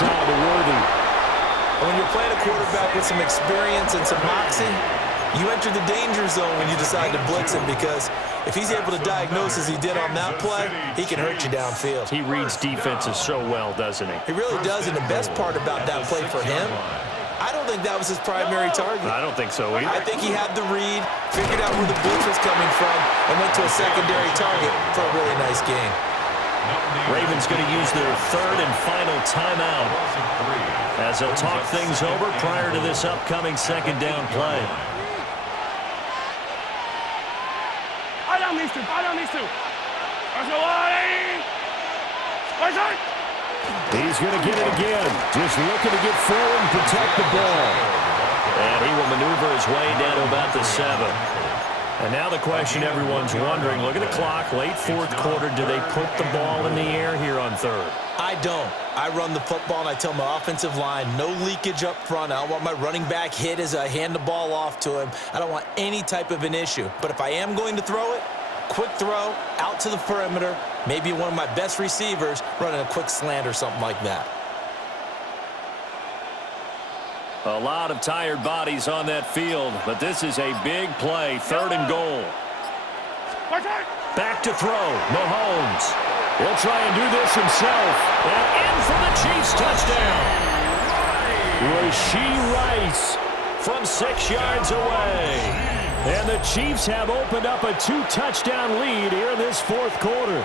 inside to Worthy. When you're playing a quarterback with some experience and some moxie, you enter the danger zone when you decide to blitz him, because if he's able to diagnose as he did on that play, he can hurt you downfield. He reads defenses so well, doesn't he? He really does, and the best part about that play for him, I don't think that was his primary target. I don't think so either. I think he had the read, figured out where the blitz was coming from, and went to a secondary target for a really nice gain. Ravens going to use their third and final timeout as they'll talk things over prior to this upcoming second down play. He's going to get it again. Just looking to get forward and protect the ball. And he will maneuver his way down to about the 7. And now the question everyone's wondering, look at the clock, late fourth quarter, do they put the ball in the air here on third? I don't. I run the football, and I tell my offensive line, no leakage up front. I don't want my running back hit as I hand the ball off to him. I don't want any type of an issue. But if I am going to throw it, quick throw, out to the perimeter, maybe one of my best receivers running a quick slant or something like that. A lot of tired bodies on that field, but this is a big play, third and goal. Back to throw, Mahomes. He'll try and do this himself. And in for the Chiefs touchdown. Rashee Rice from 6 yards away. And the Chiefs have opened up a 2-touchdown lead here in this fourth quarter.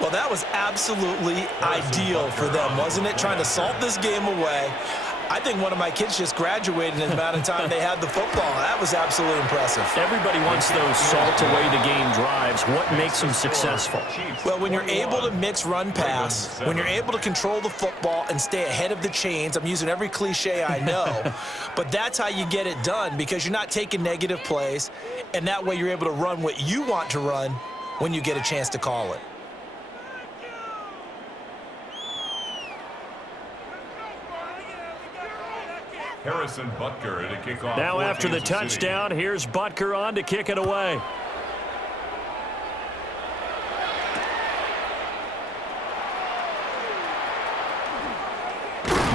Well, that was absolutely ideal for them, wasn't it? Trying to salt this game away. I think one of my kids just graduated in the amount of time they had the football. That was absolutely impressive. Everybody wants those salt-away-the-game drives. What makes them successful? Well, when you're able to mix run-pass, when you're able to control the football and stay ahead of the chains, I'm using every cliche I know, but that's how you get it done, because you're not taking negative plays, and that way you're able to run what you want to run when you get a chance to call it. Harrison Butker to kick off. Now after the touchdown, here's Butker on to kick it away.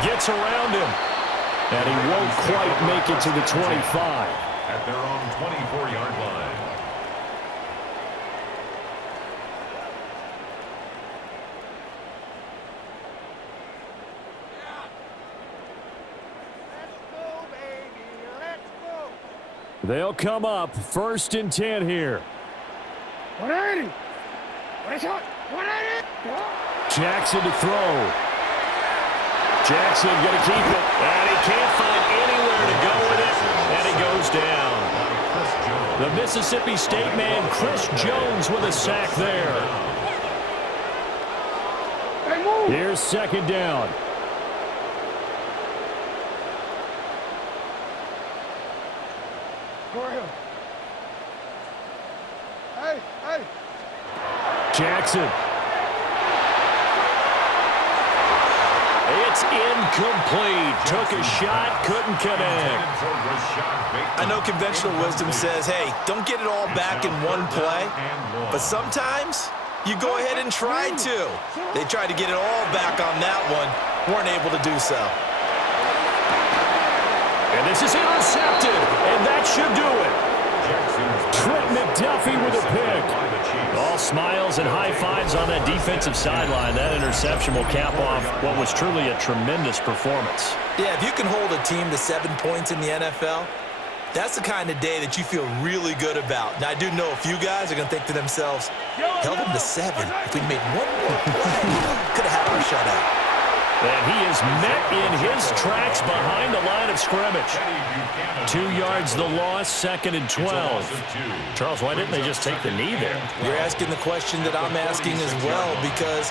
Gets around him. And he won't quite make it to the 25. At their own 24-yard line. They'll come up 1st and 10 here. 180. Jackson to throw. Jackson going to keep it. And he can't find anywhere to go with it. And he goes down. The Mississippi State man, Chris Jones, with a sack there. Here's 2nd down. Jackson. It's incomplete. Took a shot, couldn't connect. I know conventional wisdom says, hey, don't get it all back in one play, but sometimes you go ahead and try to. They tried to get it all back on that one, weren't able to do so. And this is intercepted, and that should do it. Trent McDuffie with a pick. All smiles and high fives on that defensive sideline. That interception will cap off what was truly a tremendous performance. Yeah, if you can hold a team to 7 points in the NFL, that's the kind of day that you feel really good about. Now, I do know a few guys are going to think to themselves, held them to 7. If we'd made one more play, could have had our shutout. And he is met in his tracks behind the line of scrimmage. 2 yards the loss, 2nd and 12. Charles, why didn't they just take the knee there? You're asking the question that I'm asking as well, because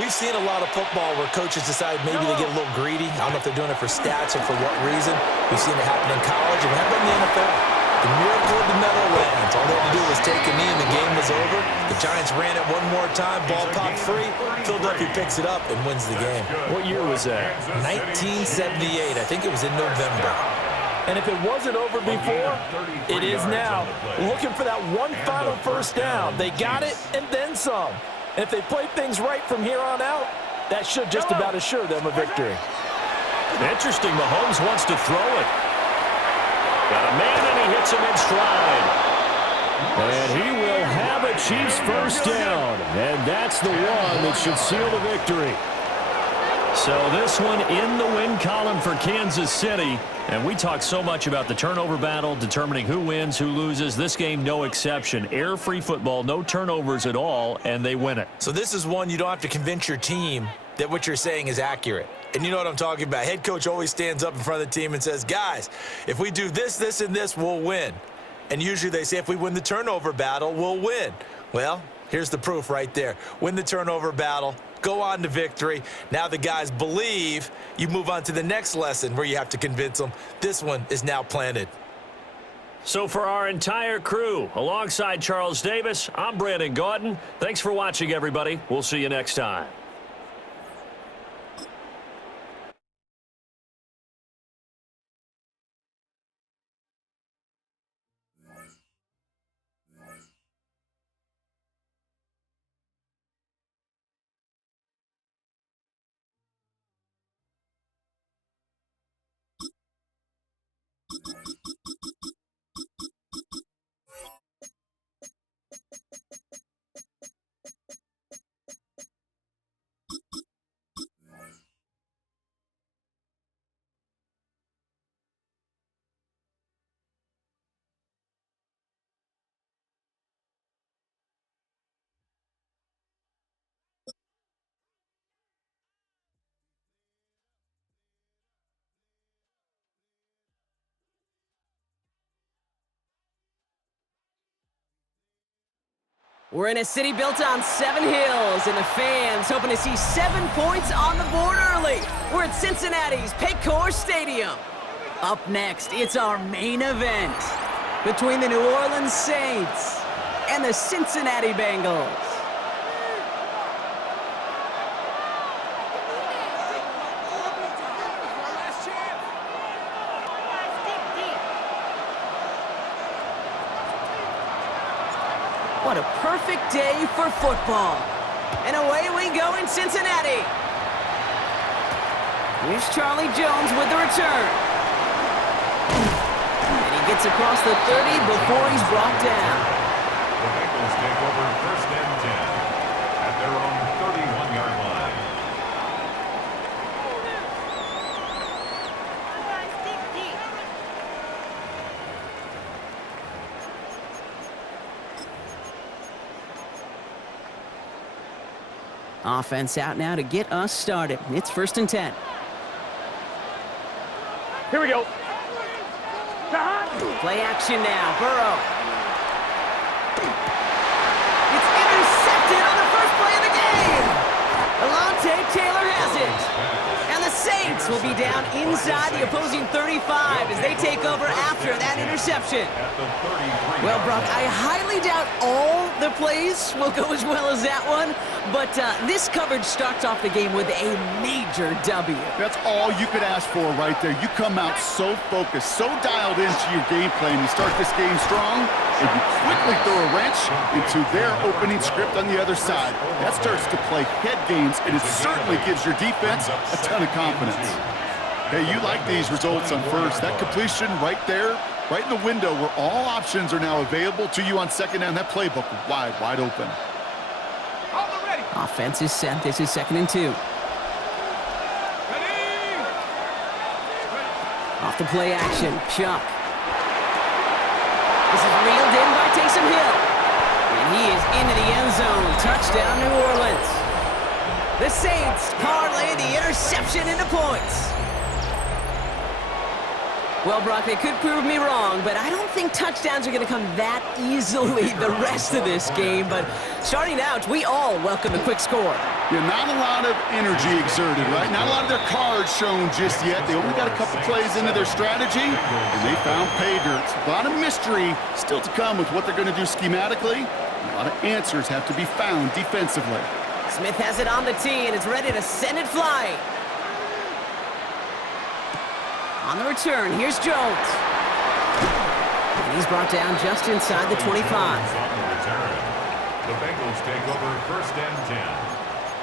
we've seen a lot of football where coaches decide maybe they get a little greedy. I don't know if they're doing it for stats or for what reason. We've seen it happen in college, and we have it in the NFL. The miracle of the Meadowlands. All they had to do was take a knee and the game was over. The Giants ran it one more time. Ball popped free. Philadelphia picks it up and wins the game. What year was that? 1978. I think it was in November. And if it wasn't over before, it is now. Looking for that one final first down. They got it and then some. And if they play things right from here on out, That should just about assure them a victory. Interesting, Mahomes wants to throw it. Got a man, and he hits him in stride. And he will have a Chiefs first down. And that's the one that should seal the victory. So this one in the win column for Kansas City. And we talk so much about the turnover battle, determining who wins, who loses. This game, no exception. Air-free football, no turnovers at all, and they win it. So this is one you don't have to convince your team that what you're saying is accurate. And you know what I'm talking about. Head coach always stands up in front of the team and says, guys, if we do this, this, and this, we'll win. And usually they say if we win the turnover battle, we'll win. Well, here's the proof right there. Win the turnover battle. Go on to victory. Now the guys believe. You move on to the next lesson where you have to convince them. This one is now planted. So for our entire crew, alongside Charles Davis, I'm Brandon Gaudin. Thanks for watching, everybody. We'll see you next time. We're in a city built on 7 hills, and the fans hoping to see 7 points on the board early. We're at Cincinnati's Paycor Stadium. Up next, it's our main event between the New Orleans Saints and the Cincinnati Bengals. What a perfect day for football. And away we go in Cincinnati. Here's Charlie Jones with the return. And he gets across the 30 before he's brought down. The Bengals take over first and 10 at their own 31-yard line. Offense out now to get us started. It's first and 10. Here we go. Play action now. Burrow. It's intercepted on the first play of the game. Alontae Taylor has it. And the Saints will be down inside the opposing 35 as they take over after that interception. Well, Brock, I highly doubt all the plays will go as well as that one, but this coverage starts off the game with a major W. That's all you could ask for right there. You come out so focused, so dialed into your game plan. You start this game strong, and you quickly throw a wrench into their opening script on the other side. That starts to play head games, and it certainly gives your defense a ton of confidence. Hey, you like these results on first. That completion right there, right in the window where all options are now available to you on second down. That playbook wide open. Offense is set. This is second and 2. Off the play action. Chuck. This is reeled in by Taysom Hill. And he is into the end zone. Touchdown, New Orleans. The Saints parlay the interception into points. Well, Brock, they could prove me wrong, but I don't think touchdowns are going to come that easily the rest of this game. But starting out, we all welcome a quick score. Yeah, not a lot of energy exerted, right? Not a lot of their cards shown just yet. They only got a couple plays into their strategy, and they found pay dirt. A lot of mystery still to come with what they're going to do schematically. A lot of answers have to be found defensively. Smith has it on the tee, and is ready to send it flying. On the return, here's Jones. And he's brought down just inside the 25. The Bengals take over first and 10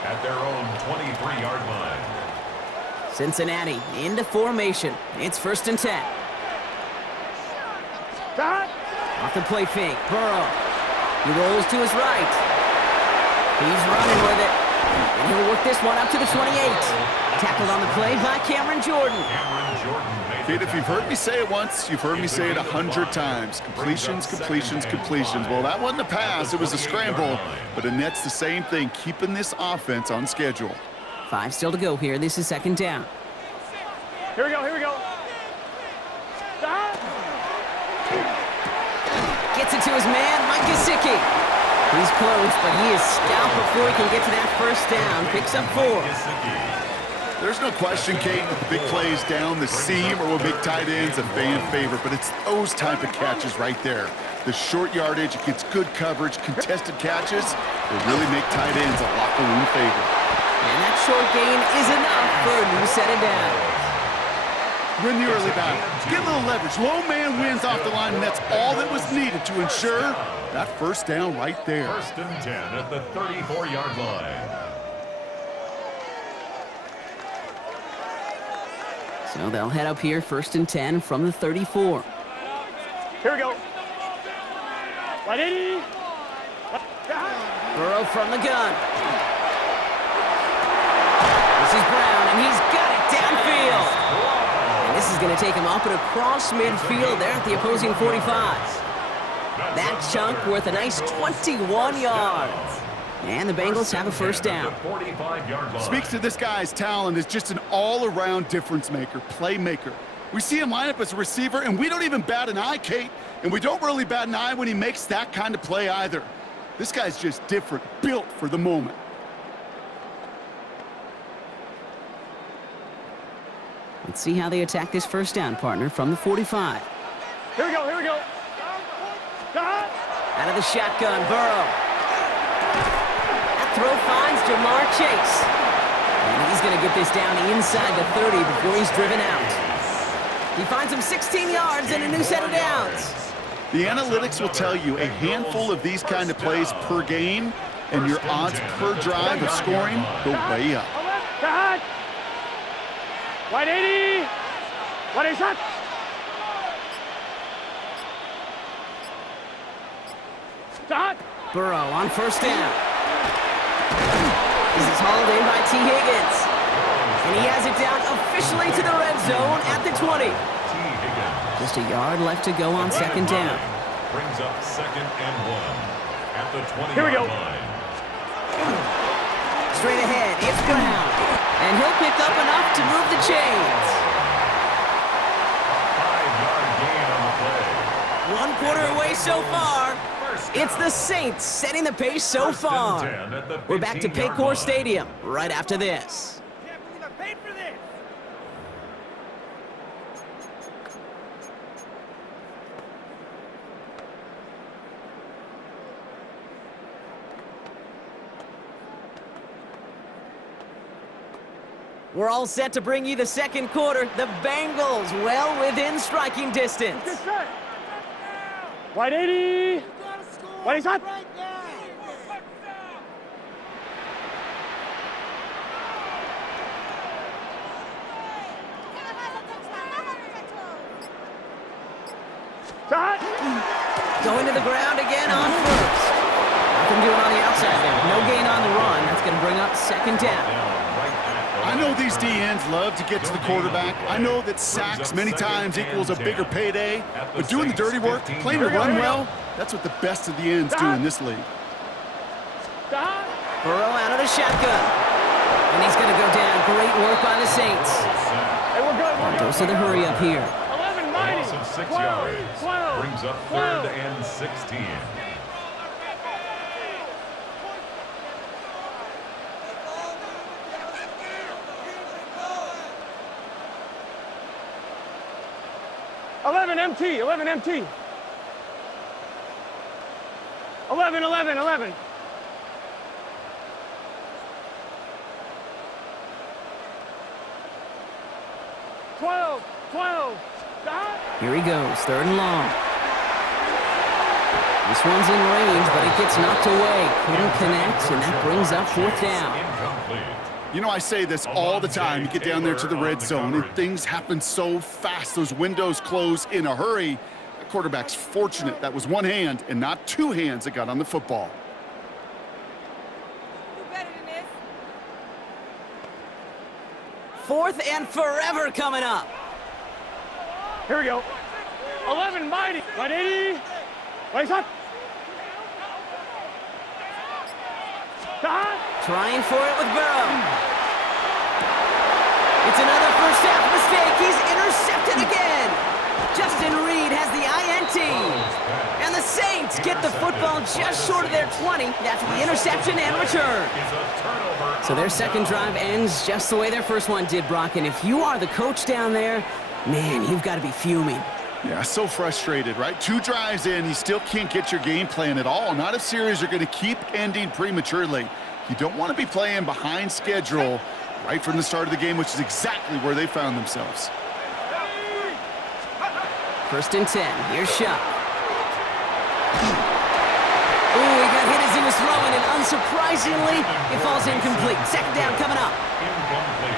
at their own 23-yard line. Cincinnati into formation. It's 1st and 10. Off the play fake. Burrow. He rolls to his right. He's running with it. And he'll work this one up to the 28. Tackled on the play by Cameron Jordan. Kid, if you've heard me say it once, you've heard me say it 100 times. Completions, completions, completions. Well, that wasn't a pass. It was a scramble. But Annette's the same thing, keeping this offense on schedule. 5 still to go here. This is 2nd down. Here we go, here we go. Gets it to his man, Mike Gesicki. He's close, but he is scalped before he can get to that 1st down. Picks up 4. There's no question, Kate, that the big plays down the seam or with big tight ends a fan favorite, but it's those type of catches right there. The short yardage, it gets good coverage, contested catches, will really make tight ends a locker room favorite. And that short gain is enough for a new set of downs. Win the early battle. Get a little leverage. Low man wins off the line, and that's all that was needed to ensure that 1st down right there. 1st and 10 at the 34-yard line. So they'll head up here, 1st and 10 from the 34. Here we go. 180. Burrow from the gun. This is Brown, and he's got it downfield. And this is going to take him up and across midfield there at the opposing 45. That chunk worth a nice 21 yards. And the Bengals have a 1st down. Speaks to this guy's talent as just an all-around difference maker, playmaker. We see him line up as a receiver, and we don't even bat an eye, Kate. And we don't really bat an eye when he makes that kind of play either. This guy's just different, built for the moment. Let's see how they attack this 1st down, partner, from the 45. Here we go, here we go. Out of the shotgun, Burrow. That throw finds Jamar Chase. And he's going to get this down inside the 30 before he's driven out. He finds him 16 yards and a new set of downs. The analytics will tell you a handful of these kind of plays per game, and your odds per drive of scoring go way up. 180. 180 shot. Shot. Burrow on 1st down. This is hauled in by T. Higgins. And he has it down officially to the red zone at the 20. Just a yard left to go on 2nd down. Brings up 2nd and 1 at the 20-yard Here we go. line. Straight ahead, it's Brown. And he'll pick up enough to move the chains. 5-yard gain on the play. 1 quarter away so far. It's the Saints setting the pace so far. We're back to Paycor Stadium right after this. We're all set to bring you the 2nd quarter. The Bengals well within striking distance. 180. 180 shot. Shot. Going to the ground again on 1st. Nothing doing on the outside there. No gain on the run. That's going to bring up 2nd down. I know these DNs love to get to the quarterback. I know that sacks many times equals a bigger payday, but doing the dirty work, playing to run well, that's what the best of the ends do in this league. Burrow out of the shotgun. And he's going to go down. Great work by the Saints. Hey, we're good. Goes to the hurry up here. 11, Loss of 6 yards. 12, Brings up 3rd and 16. MT, 11 MT. 11, 11, 11. Stop. Here he goes, 3rd and long. This one's in range, but it gets knocked away. Couldn't connect, and that brings up fourth down. You know, I say this all the time. You get down there to the red zone, and things happen so fast. Those windows close in a hurry. The quarterback's fortunate that was one hand and not two hands that got on the football. Fourth and forever coming up. Here we go. 11, mighty. Ready? Race up. Stop. Trying for it with Burrow. It's another first half mistake. He's intercepted again. Justin Reed has the INT. And the Saints get the football just short of their 20 after the interception and return. So their second drive ends just the way their first one did, Brock. And if you are the coach down there, man, you've got to be fuming. Yeah, so frustrated, right? 2 drives in, you still can't get your game plan at all. Not a series you're going to keep ending prematurely. You don't want to be playing behind schedule right from the start of the game, which is exactly where they found themselves. First and 10. Here's Shuck. Ooh, he got hit as he was throwing, and unsurprisingly, it falls incomplete. Second down coming up.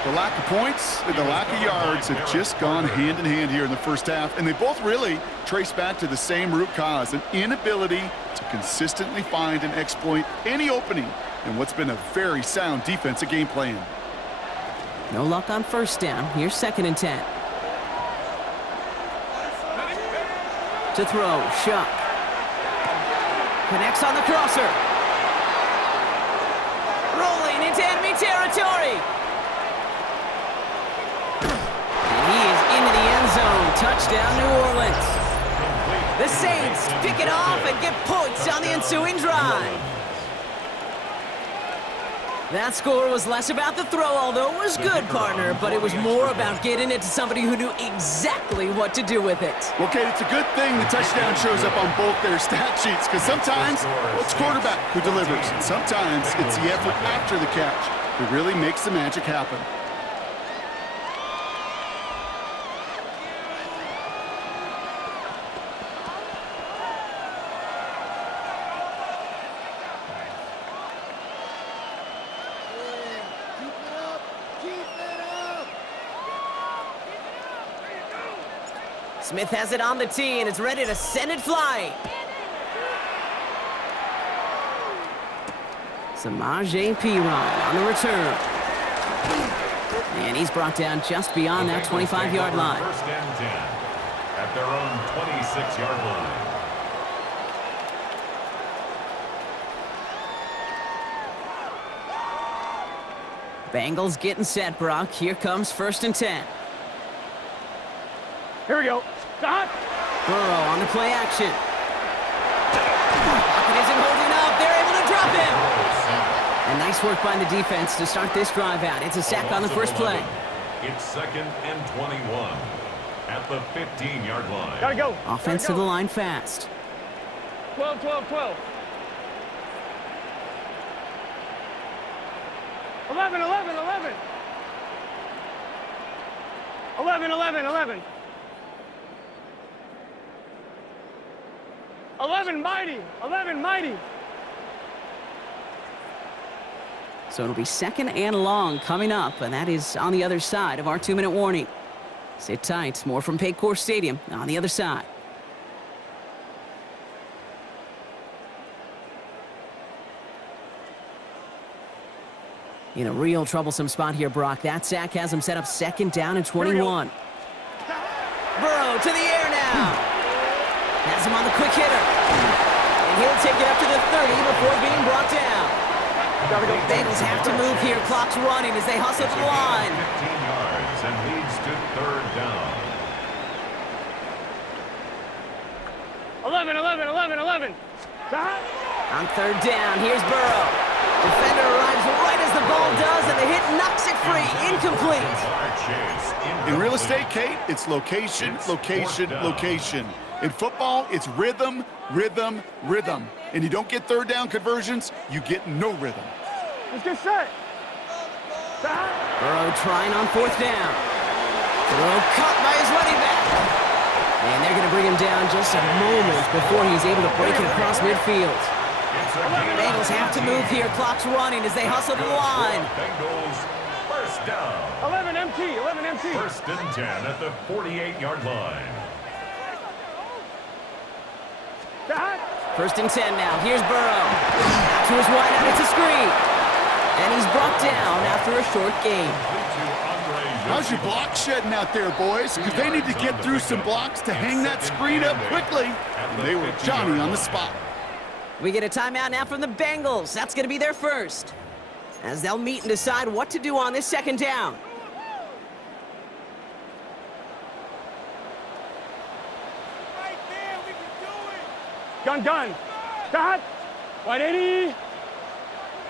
The lack of points and the lack of yards have just gone hand in hand here in the first half, and they both really trace back to the same root cause, an inability to consistently find and exploit any opening in what's been a very sound defensive game plan. No luck on first down. Here's second and 10. To throw, Shuck. Connects on the crosser. Rolling into enemy territory. And he is into the end zone. Touchdown, New Orleans. The Saints pick it off and get points on the ensuing drive. That score was less about the throw, although it was good, partner, but it was more about getting it to somebody who knew exactly what to do with it. Okay, it's a good thing the touchdown shows up on both their stat sheets, because sometimes it's quarterback who delivers, and sometimes it's the effort after the catch that really makes the magic happen. Smith has it on the tee, and it's ready to send it flying. Samaje Perine on the return. And he's brought down just beyond that 25-yard line. First and 10 at their own 26-yard line. Bengals getting set, Brock. Here comes first and 10. Here we go. Stop. Burrow on the play action. Pocket isn't holding up. They're able to drop him. And nice work by the defense to start this drive out. It's a sack on the first play. It's second and 21 at the 15-yard line. Gotta go. Offense to the line fast. 12, 12, 12. 11, 11, 11. 11, 11, 11. 11, mighty. 11, mighty. So it'll be second and long coming up, and that is on the other side of our 2-minute warning. Sit tight. More from Paycor Stadium on the other side. In a real troublesome spot here, Brock. That sack has him set up second down and 21. Burrow to the air now. Has him on the quick hitter. And he'll take it up to the 30 before being brought down. Bengals have to move here. Clock's running as they hustle the line. 15 yards and leads to third down. 11, 11, 11, 11. Stop. On third down, here's Burrow. Defender arrives right as the ball does, and the hit knocks it free. Incomplete. In real estate, Kate, it's location, location, location. In football, it's rhythm, rhythm, rhythm. And you don't get third down conversions, you get no rhythm. Let's get set. Stop. Burrow trying on fourth down. Throw caught by his running back. And they're going to bring him down just a moment before he's able to break it across midfield. Bengals have to move here. Clock's running as they hustle to the line. Bengals first down. 11 MT, 11 MT. First and 10 at the 48-yard line. First and 10 now. Here's Burrow. Out to his wide out. It's a screen. And he's brought down after a short gain. How's your block shedding out there, boys? Because they need to get through some blocks to hang that screen up quickly. And they were Johnny on the spot. We get a timeout now from the Bengals. That's going to be their first, as they'll meet and decide what to do on this second down. Right there, we can do it. Gun, gun. Stop. 180.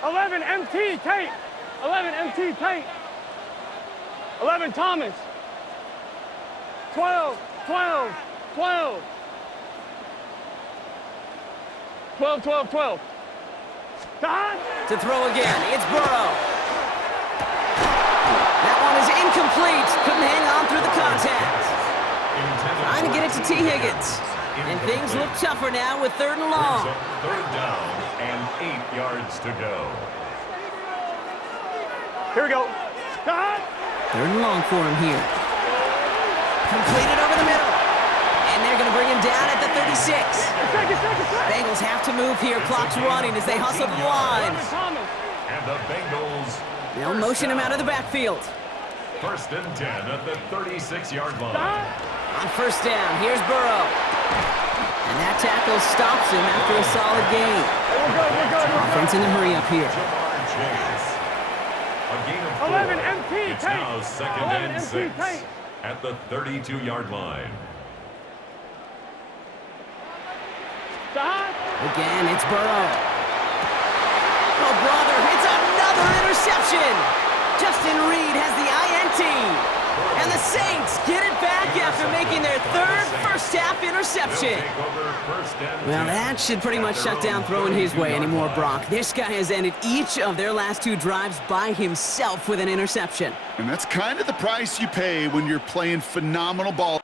11 MT, tape. 11 MT, tape. 11 Thomas. 12, 12, 12. 12, 12, 12. Stop. To throw again, it's Burrow. That one is incomplete. Couldn't hang on through the contact. Trying to get it to T. Higgins. And things look tougher now with 3rd and long. Third down and 8 yards to go. Here we go. Stop. 3rd and long for him here. Completed over the middle. And they're going to bring him down at the 36. Bengals have to move here. Clock's running as they hustle the line. And the Bengals. They'll motion him out of the backfield. First and 10 at the 36-yard line. On first down, here's Burrow. And that tackle stops him after a solid gain. Offense in a hurry up here. Jamar Chase. A gain of 4. 11 MT, It's tape. now second 11 and MT, 6 tape. at the 32-yard line. Stop. Again, it's Burrow. Oh, brother, it's another interception. Justin Reed has the INT. And the Saints get it back after making their 3rd first-half interception. Well, that should pretty much shut down throwing his way anymore, Brock. This guy has ended each of their last 2 drives by himself with an interception. And that's kind of the price you pay when you're playing phenomenal ball.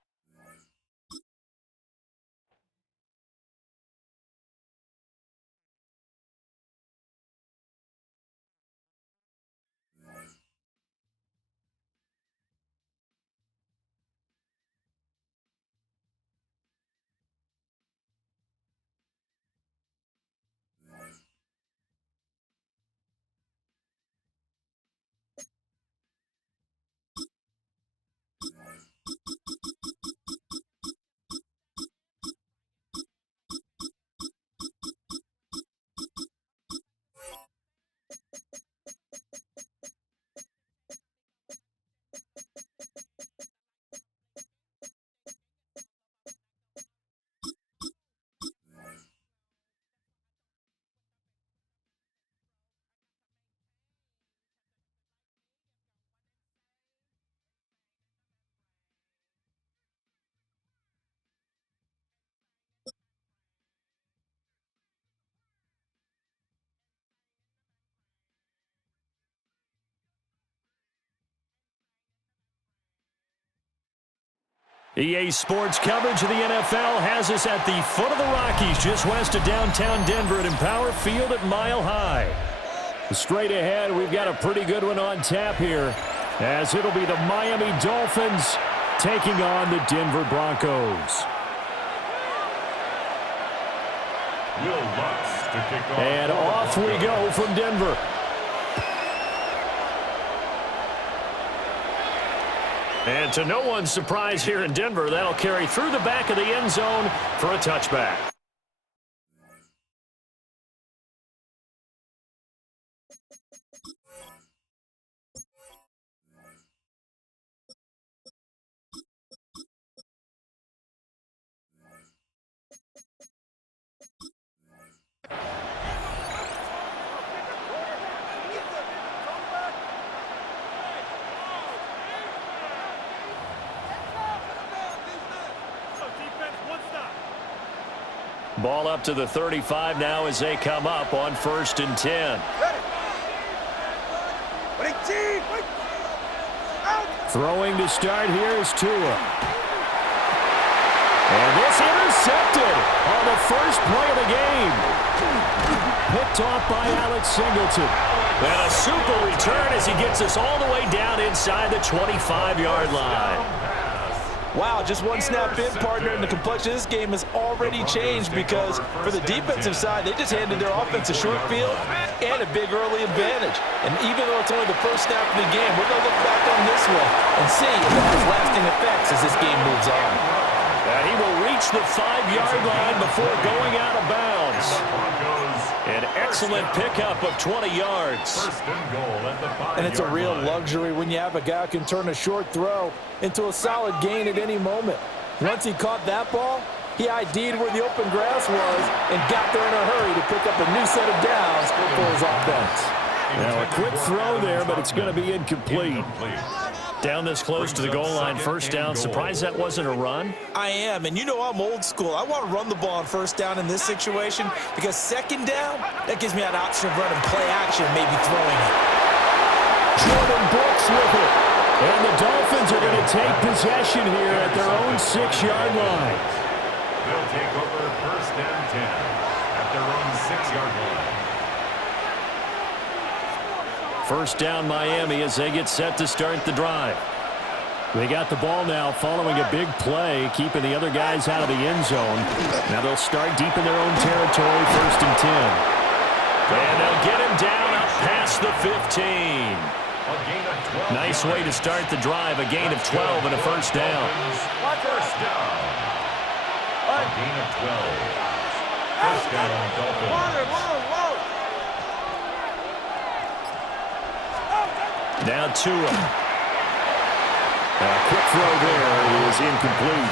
EA Sports coverage of the NFL has us at the foot of the Rockies, just west of downtown Denver at Empower Field at Mile High. Straight ahead, we've got a pretty good one on tap here, as it'll be the Miami Dolphins taking on the Denver Broncos. Will Lutz to kick off. And off we go from Denver. And to no one's surprise here in Denver, that'll carry through the back of the end zone for a touchback. Ball up to the 35 now as they come up on 1st and 10. Throwing to start here is Tua. And this intercepted on the first play of the game. Picked off by Alex Singleton. And a super return as he gets us all the way down inside the 25-yard line. Wow, just one snap in, partner, and the complexion of this game has already changed because for the defensive side, they just handed their offense a short field and a big early advantage. And even though it's only the first snap of the game, we're going to look back on this one and see if it has lasting effects as this game moves on. He will reach the 5-yard line before going out of bounds. An excellent pickup of 20 yards. And it's a real luxury when you have a guy who can turn a short throw into a solid gain at any moment. Once he caught that ball, he ID'd where the open grass was and got there in a hurry to pick up a new set of downs for his offense. Now a quick throw there, but it's going to be incomplete. Down this close to the goal line, first down. Surprised that wasn't a run? I am, and you know I'm old school. I want to run the ball on first down in this situation because second down, that gives me an option of running play action, maybe throwing it. Jordan Brooks with it. And the Dolphins are going to take possession here at their own 6-yard line. They'll take over first and 10 at their own 6-yard line. First down Miami as they get set to start the drive. They got the ball now following a big play, keeping the other guys out of the end zone. Now they'll start deep in their own territory, first and 10. And they'll get him down up past the 15. Nice way to start the drive, a gain of 12 and a first down. First down. A gain of 12. First down, Dolphins. Now Tua. A quick throw there is incomplete.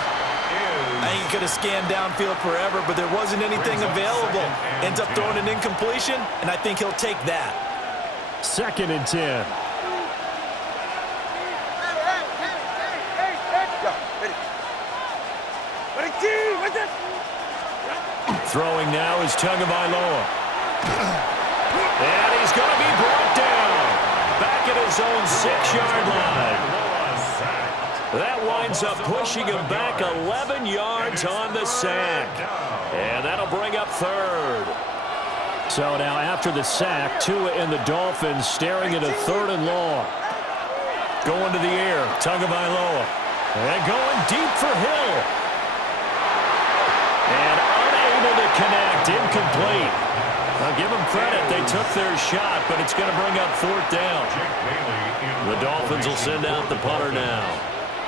I think he could have scanned downfield forever, but there wasn't anything available. Ends up throwing an incompletion, and I think he'll take that. Second and 10. Throwing now is Tagovailoa. And he's going to be brought down. Back at his own 6-yard line. That winds up pushing him back 11 yards on the sack. And that'll bring up third. So now after the sack, Tua and the Dolphins staring at a third and long. Going to the air, Tagovailoa. And going deep for Hill. And unable to connect, incomplete. I'll give them credit. They took their shot, but it's going to bring up fourth down. The Dolphins will send out the punter now.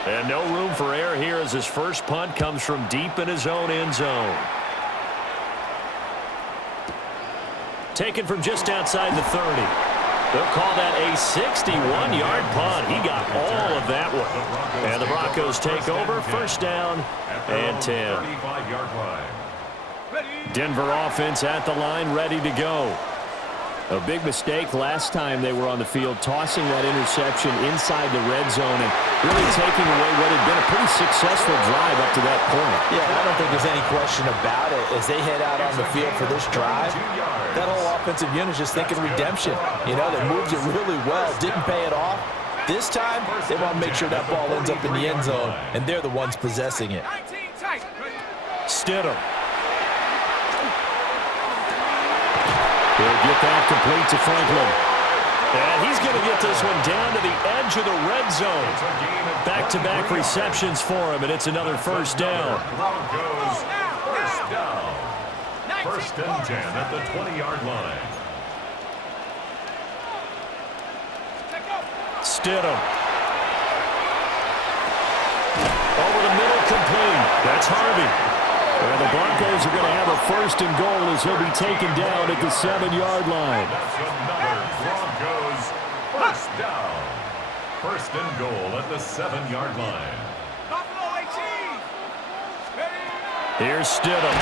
And no room for error here as his first punt comes from deep in his own end zone. Taken from just outside the 30. They'll call that a 61-yard punt. He got all of that one. And the Broncos take over, first down and 10. Denver offense at the line, ready to go. A big mistake last time they were on the field, tossing that interception inside the red zone and really taking away what had been a pretty successful drive up to that point. Yeah, I don't think there's any question about it. As they head out on the field for this drive, that whole offensive unit is just thinking redemption. You know, they moved it really well, didn't pay it off. This time, they want to make sure that ball ends up in the end zone, and they're the ones possessing it. Stidham. He'll get that complete to Franklin. And he's going to get this one down to the edge of the red zone. Back-to-back receptions for him, and it's another first down. First down. First and 10 at the 20-yard line. Stidham. Over the middle, complete. That's Harvey. And the Broncos are going to have a first and goal as he'll be taken down at the 7-yard line. That's another Broncos first down. First and goal at the 7-yard line. Here's Stidham.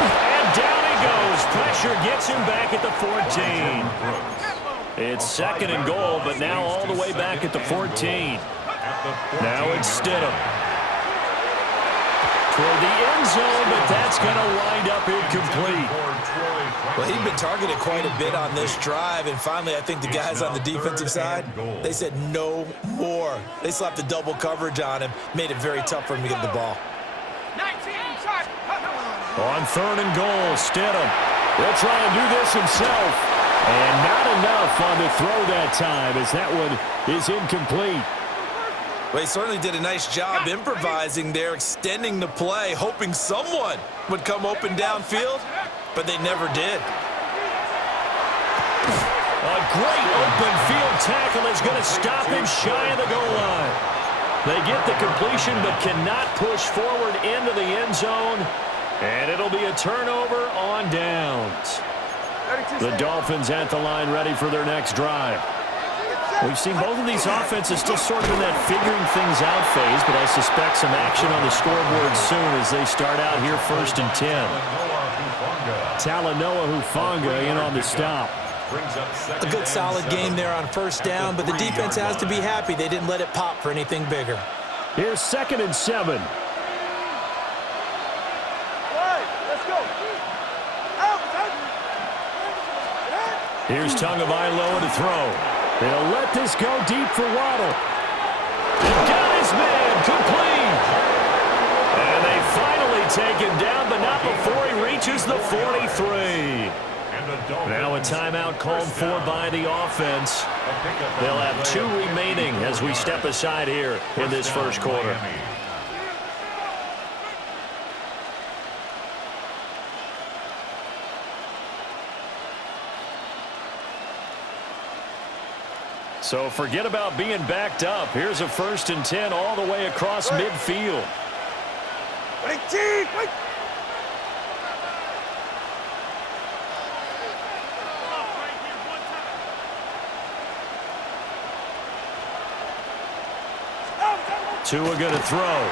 And down he goes. Pressure gets him back at the 14. It's second and goal, but now all the way back at the 14. Now it's Stidham. Toward the end zone, but that's going to wind up incomplete. Well, he'd been targeted quite a bit on this drive, and finally I think the guys on the defensive side, they said no more. They slapped the double coverage on him, made it very tough for him to get the ball. On 3rd and goal, Stidham. He'll try and do this himself. And not enough on the throw that time, as that one is incomplete. Well, he certainly did a nice job improvising there, extending the play, hoping someone would come open downfield, but they never did. A great open field tackle is going to stop him shy of the goal line. They get the completion but cannot push forward into the end zone, and it'll be a turnover on downs. The Dolphins at the line ready for their next drive. We've seen both of these offenses still sort of in that figuring things out phase, but I suspect some action on the scoreboard soon as they start out here 1st and 10. Talanoa Hufanga in on the stop. A good solid game there on 1st down, but the defense has to be happy they didn't let it pop for anything bigger. Here's 2nd and 7. Here's Tagovailoa to throw. They'll let this go deep for Waddle. He got his man complete. And they finally take him down, but not before he reaches the 43. Now a timeout called for by the offense. They'll have 2 remaining as we step aside here in this first quarter. So forget about being backed up. Here's a 1st and 10 all the way across midfield. Tua going to throw.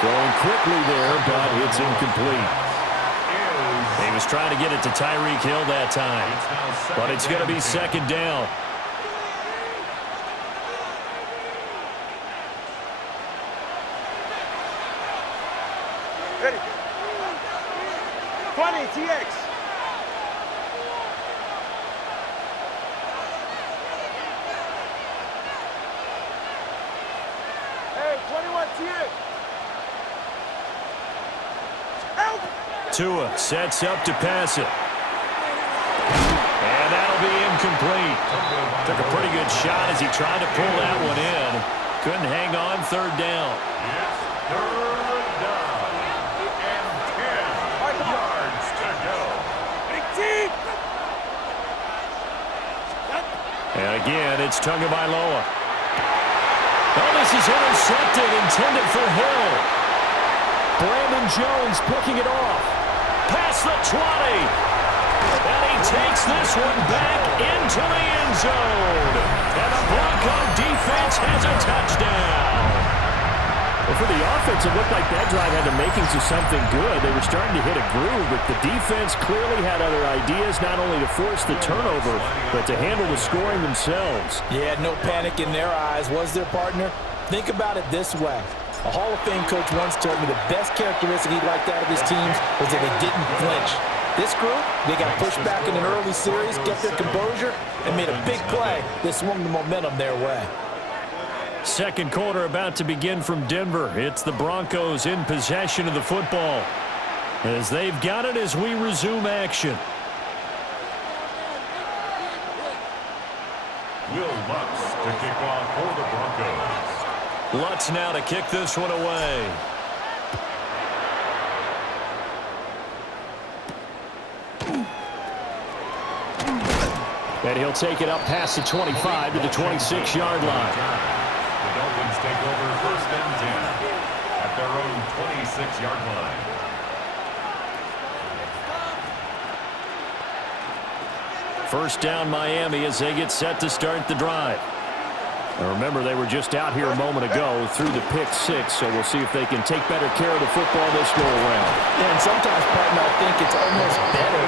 Throwing quickly there, but it's incomplete. He was trying to get it to Tyreek Hill that time, but it's going to be 2nd down. Ready. 20, TX. Hey, 21, TX. Help! Tua sets up to pass it. And that'll be incomplete. Took a pretty good shot as he tried to pull that one in. Couldn't hang on 3rd down. It's 3rd down. And 10 yards to go. And again, it's Tagovailoa. Oh, this is intercepted, intended for Hill. Brandon Jones picking it off. Past the 20. And he takes this one back into the end zone. And the Bronco defense has a touchdown. Well, for the offense, it looked like that drive had the makings of something good. They were starting to hit a groove, but the defense clearly had other ideas, not only to force the turnover, but to handle the scoring themselves. Yeah, no panic in their eyes. Was their partner? Think about it this way. A Hall of Fame coach once told me the best characteristic he liked out of his teams was that they didn't flinch. This group, they got pushed back in an early series, kept their composure, and made a big play that swung the momentum their way. Second quarter about to begin from Denver. It's the Broncos in possession of the football as they've got it as we resume action. Will Lutz to kick off for the Broncos. Lutz now to kick this one away. And he'll take it up past the 25 to the 26-yard line. The Dolphins take over 1st and 10 at their own 26-yard line. First down Miami as they get set to start the drive. Now remember, they were just out here a moment ago through the pick 6, so we'll see if they can take better care of the football this go around. Yeah, and sometimes, partner, I think it's almost better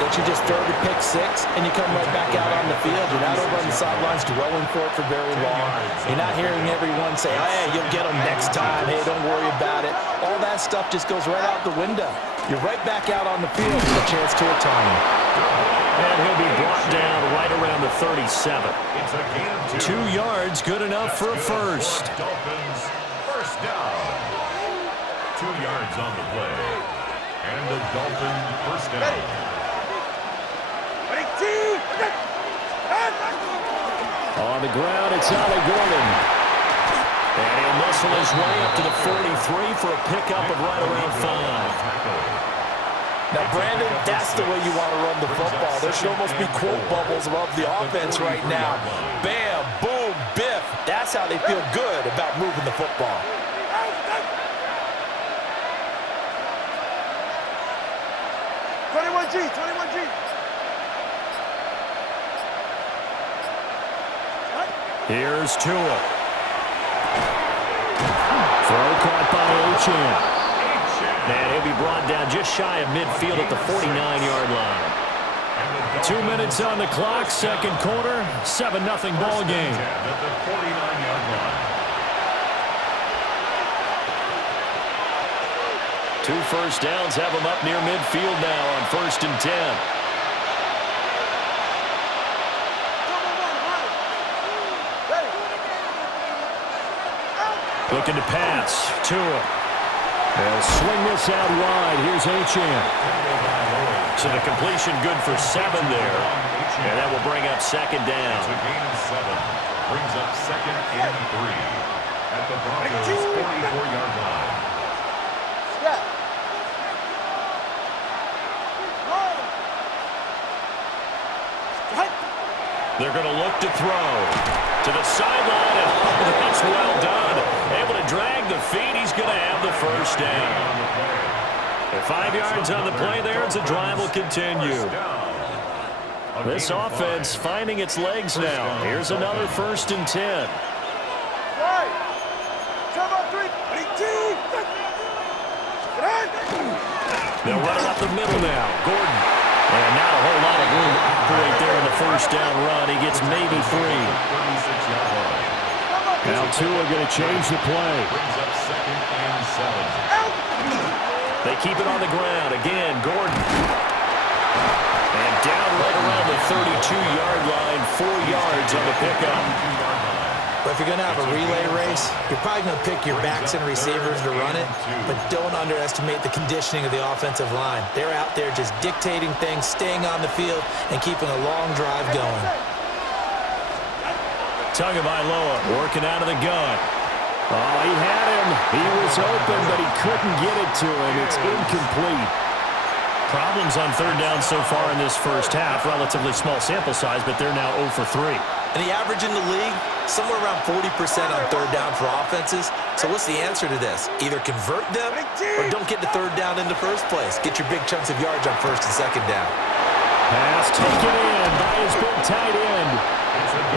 that you just throw the pick 6 and you come right back out on the field. You're not over on the sidelines dwelling for it for very long. You're not hearing everyone say, hey, you'll get them next time. Hey, don't worry about it. All that stuff just goes right out the window. You're right back out on the field with a chance to atone. And he'll be brought down right around the 37. It's a gain of 2. 2 yards, good enough for a first. Dolphins, 1st down. yards on the play. And the Dolphin first down. On the ground, it's Ollie Gordon. And he'll muscle his way up to the 43 for a pickup of right around 5. Now, Brandon, that's the way you want to run the football. There should almost be quote bubbles above the offense right now. Bam, boom, biff. That's how they feel good about moving the football. Here's Tua. Throw caught by Achane. And he'll be brought down just shy of midfield at the 49-yard line. 2 minutes on the clock, second quarter, 7-0 ball game. At the 49-yard line. 2 first downs have them up near midfield now on 1st and 10. Looking to pass. Tua. They'll swing this out wide. Here's Achane. So the completion good for 7 there. And that will bring up second down. It's a gain of 7. Brings up 2nd and 3. At the Broncos' 44-yard line. They're going to look to throw. To the sideline, and that's well done. Able to drag the feet. He's going to have the first down. And 5 yards on the play there as the drive will continue. This offense finding its legs now. Here's another 1st and 10. They'll run it up the middle now. Gordon. And not a whole lot of room to operate there in the first down run. He gets maybe 3. Now Tua going to change the play. Brings up 2nd and 7. They keep it on the ground. Again, Gordon. And down right around the 32-yard line. 4 yards on the pickup. But if you're going to have a relay race, you're probably going to pick your backs and receivers to run it, but don't underestimate the conditioning of the offensive line. They're out there just dictating things, staying on the field, and keeping a long drive going. Tagovailoa working out of the gun. Oh, he had him. He was open, but he couldn't get it to him. It's incomplete. Problems on 3rd down so far in this first half. Relatively small sample size, but they're now 0 for 3. And the average in the league, somewhere around 40% on 3rd down for offenses. So what's the answer to this? Either convert them or don't get to 3rd down in the first place. Get your big chunks of yards on 1st and 2nd down. Pass taken in by his big tight end.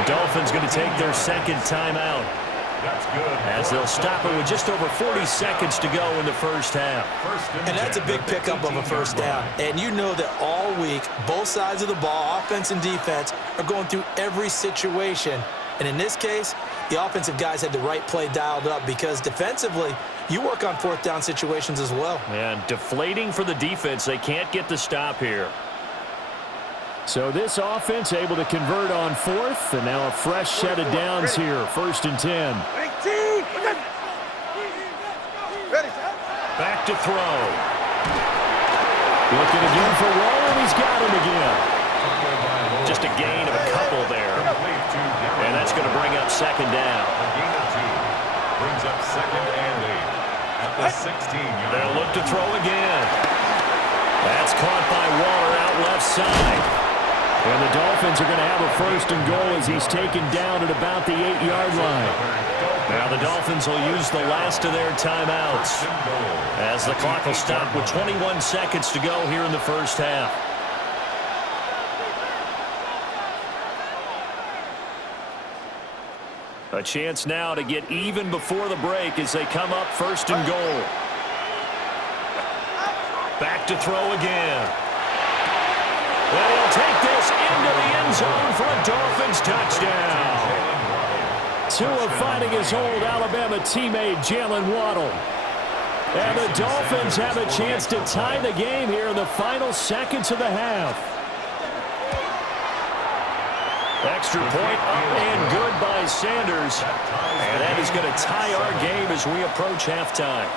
The Dolphins going to take their 2nd timeout. That's good. As they'll stop it with just over 40 seconds to go in the first half. And that's a big pickup of a 1st down. And you know that all week, both sides of the ball, offense and defense, are going through every situation. And in this case, the offensive guys had the right play dialed up because defensively, you work on 4th down situations as well. And deflating for the defense. They can't get the stop here. So this offense able to convert on 4th, and now a fresh set of downs here. 1st and 10. Back to throw. Looking again for Roll, and he's got him again. Just a gain of a couple there. And that's going to bring up 2nd down. A gain of 2. Brings up 2nd and 8. At the 16-yard. They'll look to throw again. That's caught by Waller out left side. And the Dolphins are going to have a 1st and goal as he's taken down at about the 8-yard line. Now the Dolphins will use the last of their timeouts as the clock will stop with 21 seconds to go here in the first half. A chance now to get even before the break as they come up 1st and goal. Back to throw again. And he'll take this into the end zone for a Dolphins touchdown. Tua finding his old Alabama teammate Jalen Waddle. And the Dolphins have a chance to tie the game here in the final seconds of the half. Extra point up and good by Sanders. And that is going to tie our game as we approach halftime.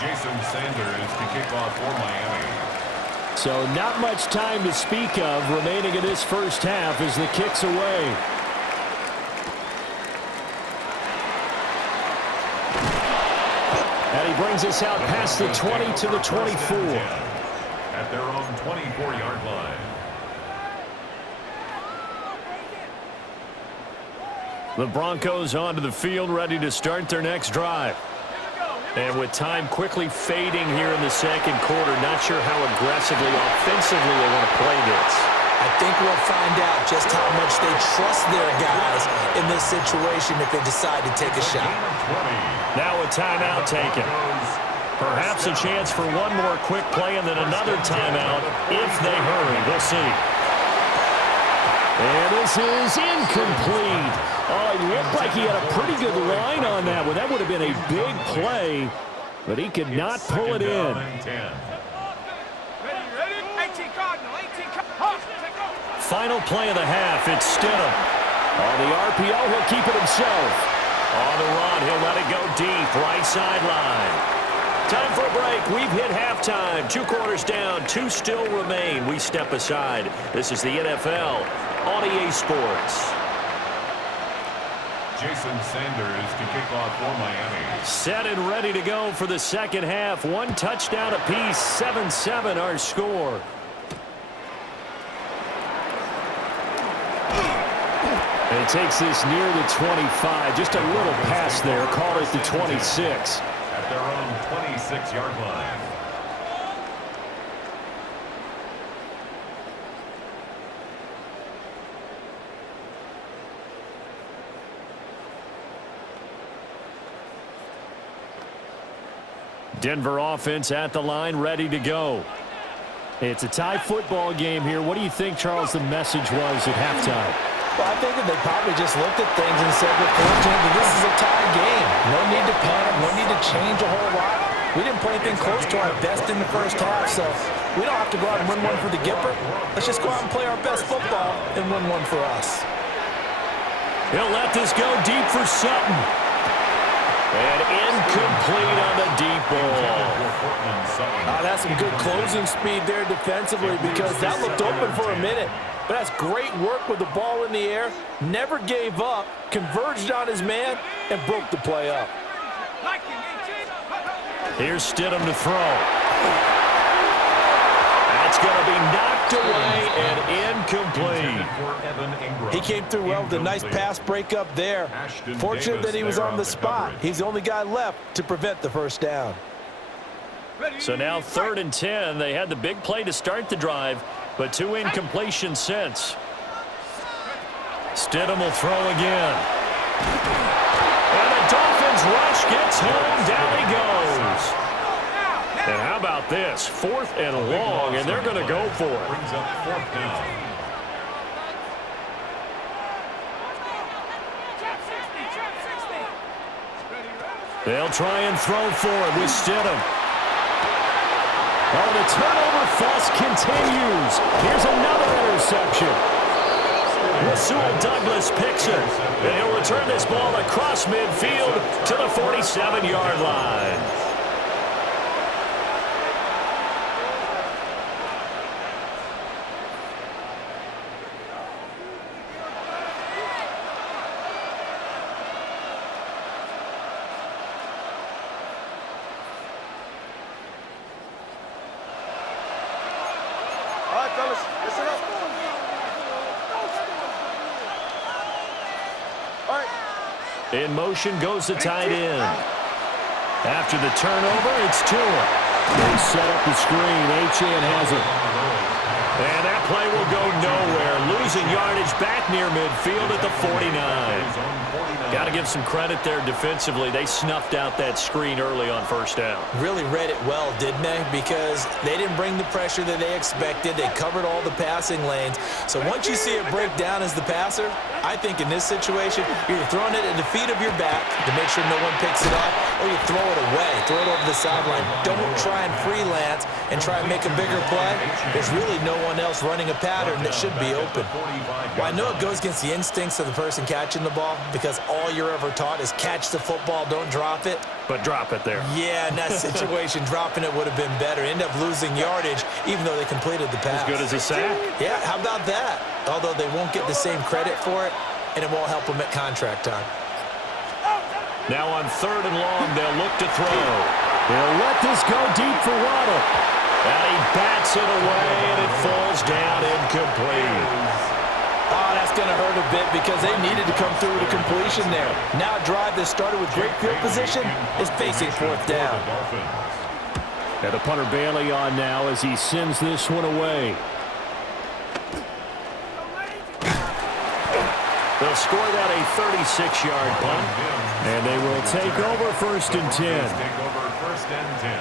Jason Sanders to kick off for Miami. So not much time to speak of remaining in this first half as the kick's away. And he brings us out past the 20 to the 24. At their own 24-yard line. The Broncos onto the field, ready to start their next drive. And with time quickly fading here in the second quarter, not sure how aggressively, offensively they want to play this. I think we'll find out just how much they trust their guys in this situation if they decide to take a shot. Now a timeout taken. Perhaps a chance for one more quick play and then another timeout if they hurry. We'll see. And this is incomplete. Oh, it looked like he had a pretty good line on that one. That would have been a big play, but he could not pull it in. Final play of the half, it's Stidham. On the RPO, he'll keep it himself. On the run, he'll let it go deep, right sideline. Time for a break. We've hit halftime. 2 quarters down, 2 still remain. We step aside. This is the NFL on EA Sports. Jason Sanders to kick off for Miami. Set and ready to go for the second half. 1 touchdown apiece, 7-7 our score. And it takes this near the 25. Just a little pass there. Call it the 26. At their own 26-yard line. Denver offense at the line, ready to go. It's a tie football game here. What do you think, Charles, the message was at halftime? Well, I think that they probably just looked at things and said beforehand that this is a tie game. No need to panic, no need to change a whole lot. We didn't play anything close to our best in the first half, so we don't have to go out and win one for the Gipper. Let's just go out and play our best football and win one for us. He'll let this go deep for Sutton. And incomplete on the deep ball. That's some good closing speed there defensively because that looked open for a minute. But that's great work with the ball in the air. Never gave up, converged on his man, and broke the play up. Here's Stidham to throw. That's going to be knocked away and incomplete. He came through well with a nice pass breakup there. Fortunate that he was on the spot. He's the only guy left to prevent the first down. So now 3rd and 10. They had the big play to start the drive, but 2 incompletions since. Stidham will throw again. And the Dolphins rush gets home. Down he goes. And how about this? 4th and long, and they're going to go for it. Brings up 4th down. They'll try and throw for it with Stidham. Oh, the turnover fuss continues. Here's another interception. Rasul Douglas picks it. And he'll return this ball across midfield to the 47-yard line. In motion goes the tight end. After the turnover, it's Tua. They set up the screen. Achane has it. And that play will go nowhere. Losing yardage back near midfield at the 49. Got to give some credit there defensively. They snuffed out that screen early on first down. Really read it well, didn't they? Because they didn't bring the pressure that they expected. They covered all the passing lanes. So once you see it break down as the passer, I think in this situation, you're throwing it at the feet of your back to make sure no one picks it up, or you throw it away, throw it over the sideline. Don't try and freelance and try and make a bigger play. There's really no one else running a pattern that should be open. Well, I know it goes against the instincts of the person catching the ball because all you're ever taught is catch the football, don't drop it. But drop it there. Yeah, in that situation, dropping it would have been better. End up losing yardage, even though they completed the pass. As good as a sack. Yeah, how about that? Although they won't get the same credit for it, and it won't help them at contract time. Now on 3rd and long, they'll look to throw. They'll let this go deep for Waddle. And he bats it away, and it falls down incomplete. Oh, that's going to hurt a bit because they needed to come through with a completion there. Now a drive that started with great field position is facing 4th down. And the punter Bailey on now as he sends this one away. They'll score that a 36-yard punt, and they will take over 1st and 10. Take over 1st and 10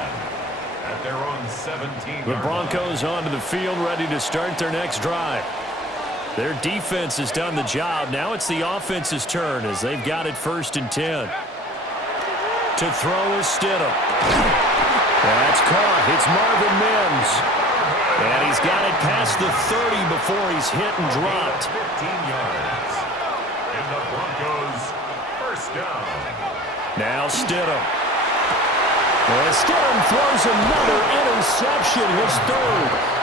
at their own 17. The Broncos onto the field, ready to start their next drive. Their defense has done the job. Now it's the offense's turn as they've got it 1st and 10. To throw is Stidham. That's caught. It's Marvin Mims. And he's got it past the 30 before he's hit and dropped. 15 yards. And the Broncos 1st down. Now Stidham. And Stidham throws another interception, his 3rd.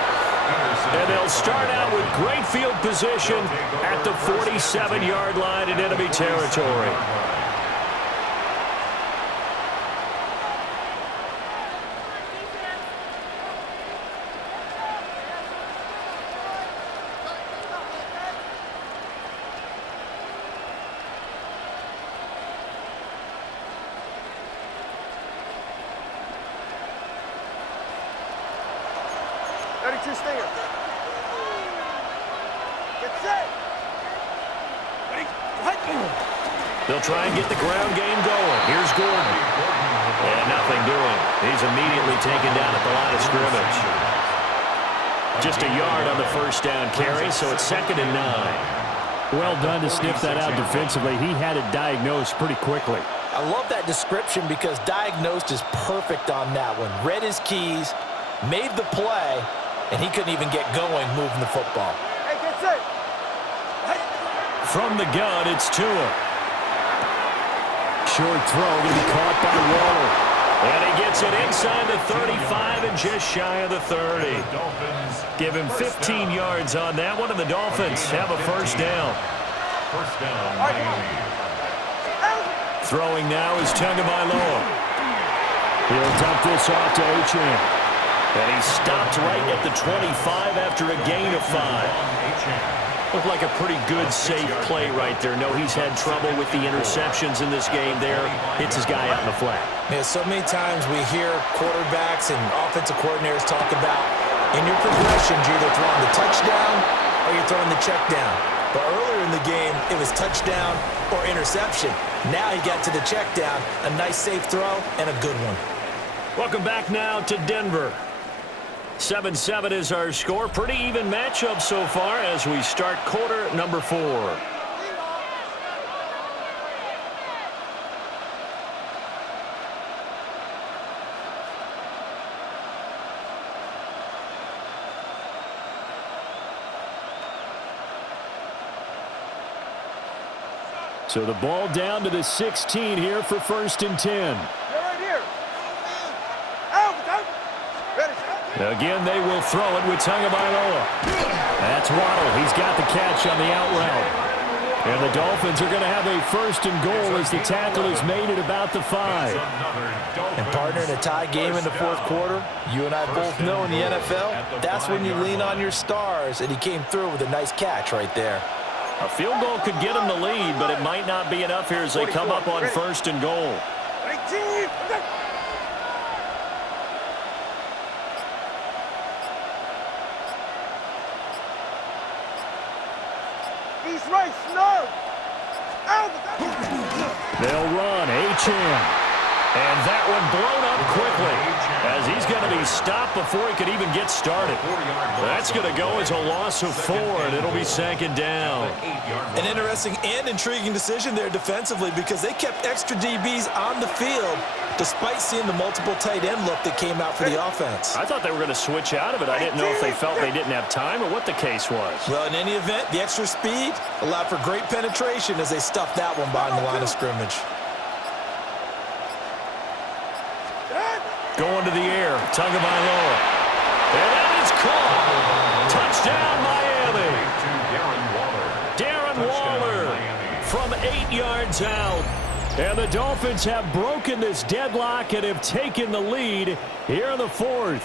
And they'll start out with great field position at the 47-yard line in enemy territory. They'll try and get the ground game going. Here's Gordon. And nothing doing. He's immediately taken down at the line of scrimmage. Just a yard on the 1st down carry, so it's 2nd and 9. Well done to sniff that out defensively. He had it diagnosed pretty quickly. I love that description because diagnosed is perfect on that one. Read his keys, made the play, and he couldn't even get going moving the football. Hey, get set. From the gun, it's Tua. Short throw to be caught by Waller. And he gets it inside the 35 and just shy of the 30. Give him 15 yards on that one, and the Dolphins have a 1st down. 1st down, Miami. Throwing now is Tagovailoa. He'll dump this off to Achane. And he stopped right at the 25 after a gain of 5. Looked like a pretty good, safe play right there. No, he's had trouble with the interceptions in this game there. Hits his guy out in the flat. Yeah, so many times we hear quarterbacks and offensive coordinators talk about in your progressions, you're either throwing the touchdown or you're throwing the check down. But earlier in the game, it was touchdown or interception. Now he got to the check down, a nice safe throw, and a good one. Welcome back now to Denver. 7-7 is our score. Pretty even matchup so far as we start quarter number 4. So the ball down to the 16 here for 1st and 10. You're right here. Out. Ready. Again, they will throw it with Tagovailoa. That's Waddle. He's got the catch on the out route. And the Dolphins are going to have a 1st and goal as the tackle is made at about the 5. And partner, in a tie game in the 4th quarter, you and I both know in the NFL, that's when you lean on your stars, and he came through with a nice catch right there. A field goal could get him the lead, but it might not be enough here as they come up on 1st and goal. 19. East right, snug. Out. They'll run. Achane. And that one blown up quickly as he's going to be stopped before he could even get started. That's going to go as a loss of 4, and it'll be 2nd down. An interesting and intriguing decision there defensively because they kept extra DBs on the field despite seeing the multiple tight end look that came out for the offense. I thought they were going to switch out of it. I didn't know if they felt they didn't have time or what the case was. Well, in any event, the extra speed allowed for great penetration as they stuffed that one behind the line of scrimmage. Going to the air, Tagovailoa. And that is caught. Touchdown, Miami. Darren Waller from 8 yards out. And the Dolphins have broken this deadlock and have taken the lead here in the 4th.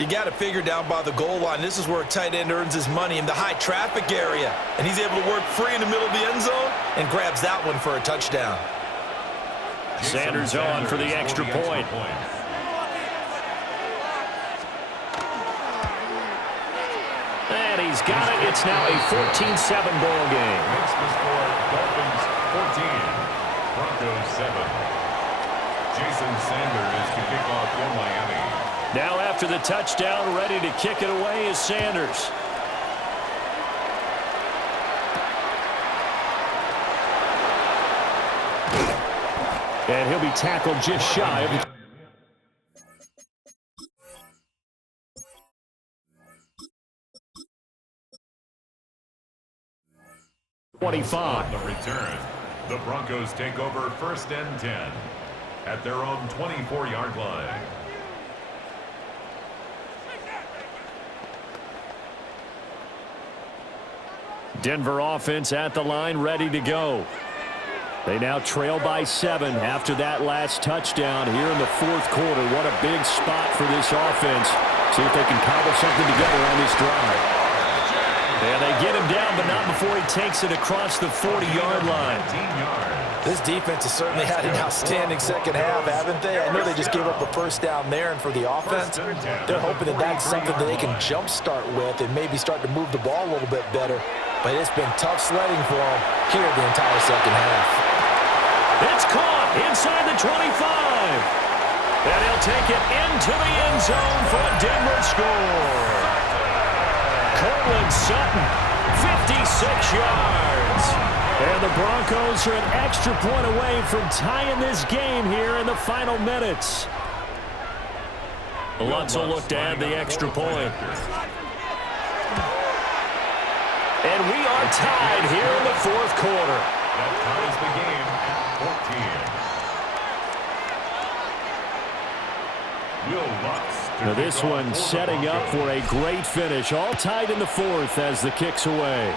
You got to figure down by the goal line. This is where a tight end earns his money in the high traffic area. And he's able to work free in the middle of the end zone and grabs that one for a touchdown. Sanders on for the extra point. And he's got it. It's now a 14-7 ball game. Makes the score Dolphins 14, Broncos 7. Jason Sanders to kick off for Miami. Now after the touchdown, ready to kick it away is Sanders. And he'll be tackled just shy of the 25. On the return, the Broncos take over 1st and 10 at their own 24-yard line. Denver offense at the line, ready to go. They now trail by 7 after that last touchdown here in the 4th quarter. What a big spot for this offense. See if they can cobble something together on this drive. And they get him down, but not before he takes it across the 40-yard line. This defense has certainly had an outstanding second half, haven't they? I know they just gave up a first down there, and for the offense, they're hoping that that's something that they can jumpstart with and maybe start to move the ball a little bit better. But it's been tough sledding for them here the entire second half. It's caught inside the 25. And he'll take it into the end zone for a Denver score. Cortland Sutton, 56 yards. And the Broncos are an extra point away from tying this game here in the final minutes. Lutz will look to add the extra point. And we are tied here in the 4th quarter. That ties the game at 14. Will Lutz. Now this one setting up for a great finish. All tied in the 4th as the kick's away.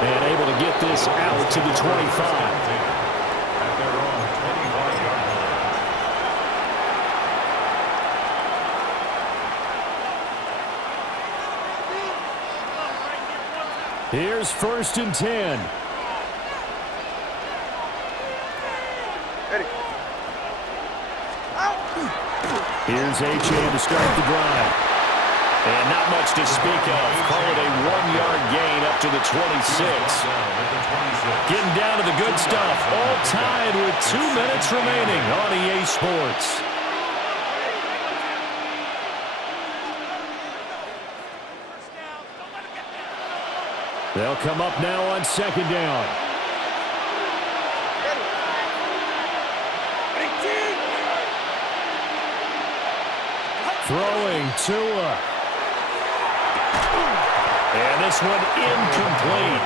And able to get this out to the 25. At their own 25-yard line. Here's 1st and 10. Here's Achane to start the drive. And not much to speak of. Call it a 1-yard gain up to the 26. Getting down to the good stuff. All tied with 2 minutes remaining on EA Sports. They'll come up now on 2nd down. Throwing Tua. And this one incomplete.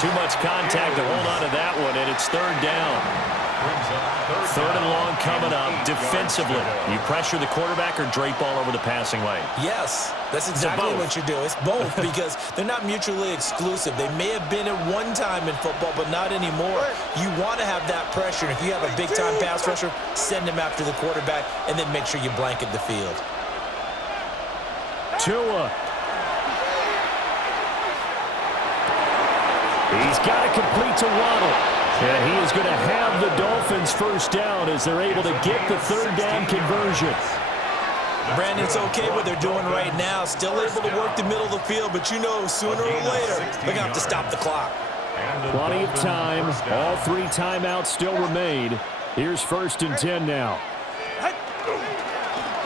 Too much contact to hold on to that one, and it's 3rd down. 3rd and long coming up defensively. You pressure the quarterback or drape all over the passing lane? Yes, that's exactly what you do. It's both because they're not mutually exclusive. They may have been at one time in football, but not anymore. You want to have that pressure. And if you have a big-time pass rusher, send him after the quarterback, and then make sure you blanket the field. Tua. He's got it complete to Waddle. And he is going to have the Dolphins 1st down as they're able to get the 3rd down conversion. Brandon, it's okay what they're doing right now. Still able to work the middle of the field, but you know sooner or later they're going to have to stop the clock. Plenty of time. All 3 timeouts still remain. Here's 1st and 10 now.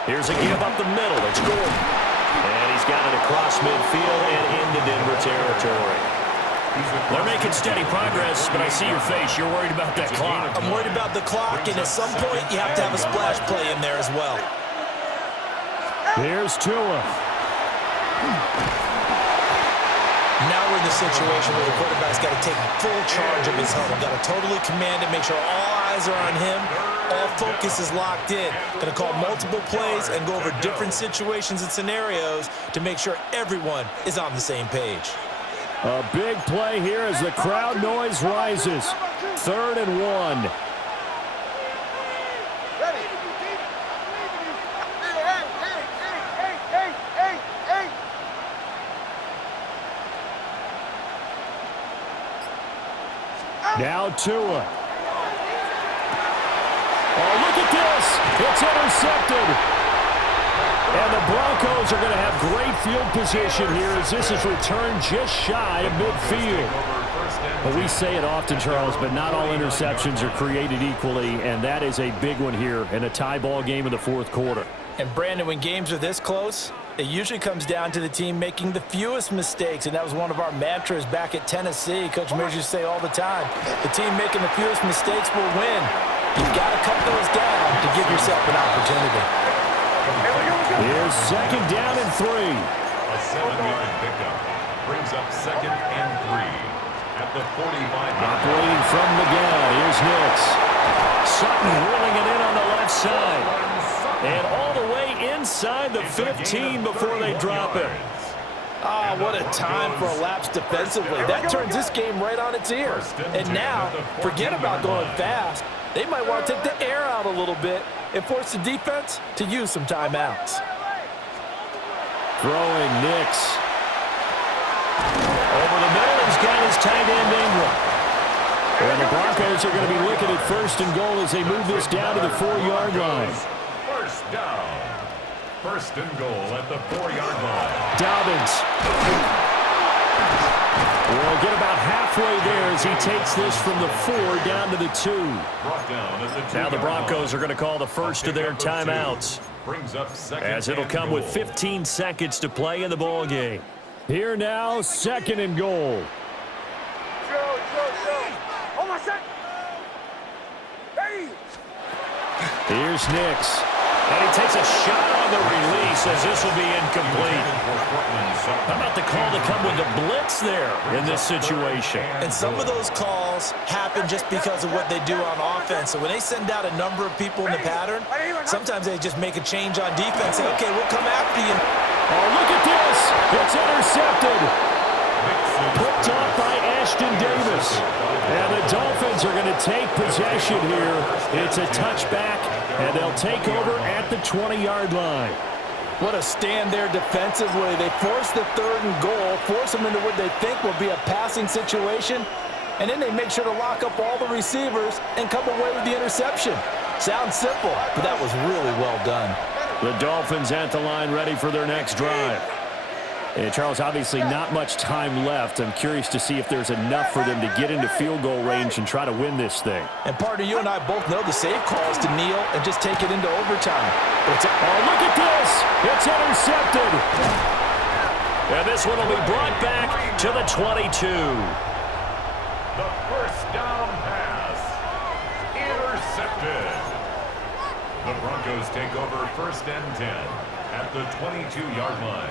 Here's a give up the middle. It's Gordon. And he's got it across midfield and into Denver territory. They're making steady progress, but I see your face. You're worried about that clock. I'm worried about the clock, and at some point you have to have a splash play in there as well. Here's Tua. Now we're in the situation where the quarterback's got to take full charge of his huddle. Got to totally command it, make sure all eyes are on him. All focus is locked in. Going to call multiple plays and go over different situations and scenarios to make sure everyone is on the same page. A big play here as the crowd noise rises. 3rd and 1. Now Tua. Oh, look at this. It's intercepted. And the Broncos are going to have great field position here as this is returned just shy of midfield. Well, we say it often, Charles, but not all interceptions are created equally, and that is a big one here in a tie ball game in the 4th quarter. And, Brandon, when games are this close, it usually comes down to the team making the fewest mistakes, and that was one of our mantras back at Tennessee. Coach Mears used to say all the time, the team making the fewest mistakes will win. You've got to cut those down to give yourself an opportunity. Here's 2nd down and 3. A 7-yard pickup brings up 2nd and 3 at the 45. Operating from the gun. Here's Nix. Sutton rolling it in on the left side. And all the way inside the 15 before they drop it. Ah, what a time for a lapse defensively. That turns this game right on its ear. And now, forget about going fast. They might want to take the air out a little bit and force the defense to use some timeouts. Throwing Nix. Over the middle, he's got his tight end Ingram. And the Broncos are going to be looking at 1st and goal as they move this down to the 4-yard line. 1st down. 1st and goal at the 4-yard line. Dobbins will get about halfway there as he takes this from the 4 down to the 2. Now the Broncos are going to call the first of their timeouts, as it'll come with 15 seconds to play in the ball game. Here now, 2nd and goal. Hold on a sec. Hey! Here's Nix. And he takes a shot on the release as this will be incomplete. How about the call to come with the blitz there in this situation? And some of those calls happen just because of what they do on offense. So when they send out a number of people in the pattern, sometimes they just make a change on defense. Say, okay, we'll come after you. Oh, look at this. It's intercepted. Picked off by Ashton Davis. And the Dolphins are going to take possession here. It's a touchback, and they'll take over at the 20-yard line. What a stand there defensively. They force the 3rd and goal, force them into what they think will be a passing situation, and then they make sure to lock up all the receivers and come away with the interception. Sounds simple, but that was really well done. The Dolphins at the line ready for their next drive. And Charles, obviously not much time left. I'm curious to see if there's enough for them to get into field goal range and try to win this thing. And partner, you and I both know the safe call is to kneel and just take it into overtime. Oh, look at this! It's intercepted! And this one will be brought back to the 22. The 1st down pass. Intercepted. The Broncos take over 1st and 10 at the 22-yard line.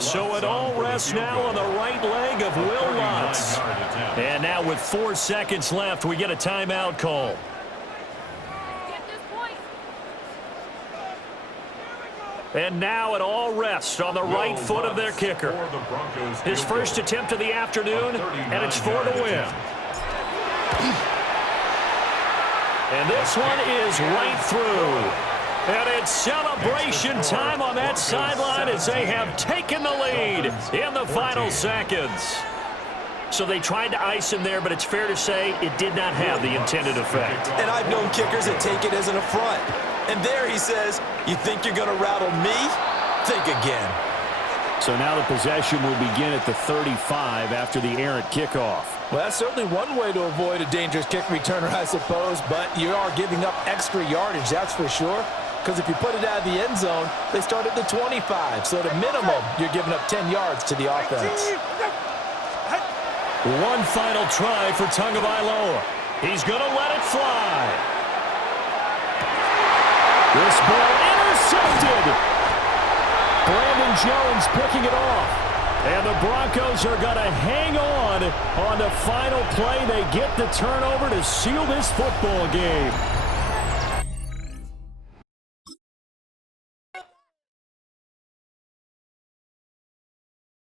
So it all rests now on the right leg of Will Lutz. And now with 4 seconds left, we get a timeout call. And now it all rests on the right foot of their kicker. His first attempt of the afternoon, and it's 4 to win. And this one is right through. And it's celebration time on that sideline as they have taken the lead in the final seconds. So they tried to ice him there, but it's fair to say it did not have the intended effect. And I've known kickers that take it as an affront. And there he says, you think you're going to rattle me? Think again. So now the possession will begin at the 35 after the errant kickoff. Well, that's certainly one way to avoid a dangerous kick returner, I suppose, but you are giving up extra yardage, that's for sure. Because if you put it out of the end zone, they start at the 25. So at a minimum, you're giving up 10 yards to the offense. One final try for Tagovailoa. He's going to let it fly. This ball intercepted. Brandon Jones picking it off. And the Broncos are going to hang on the final play. They get the turnover to seal this football game.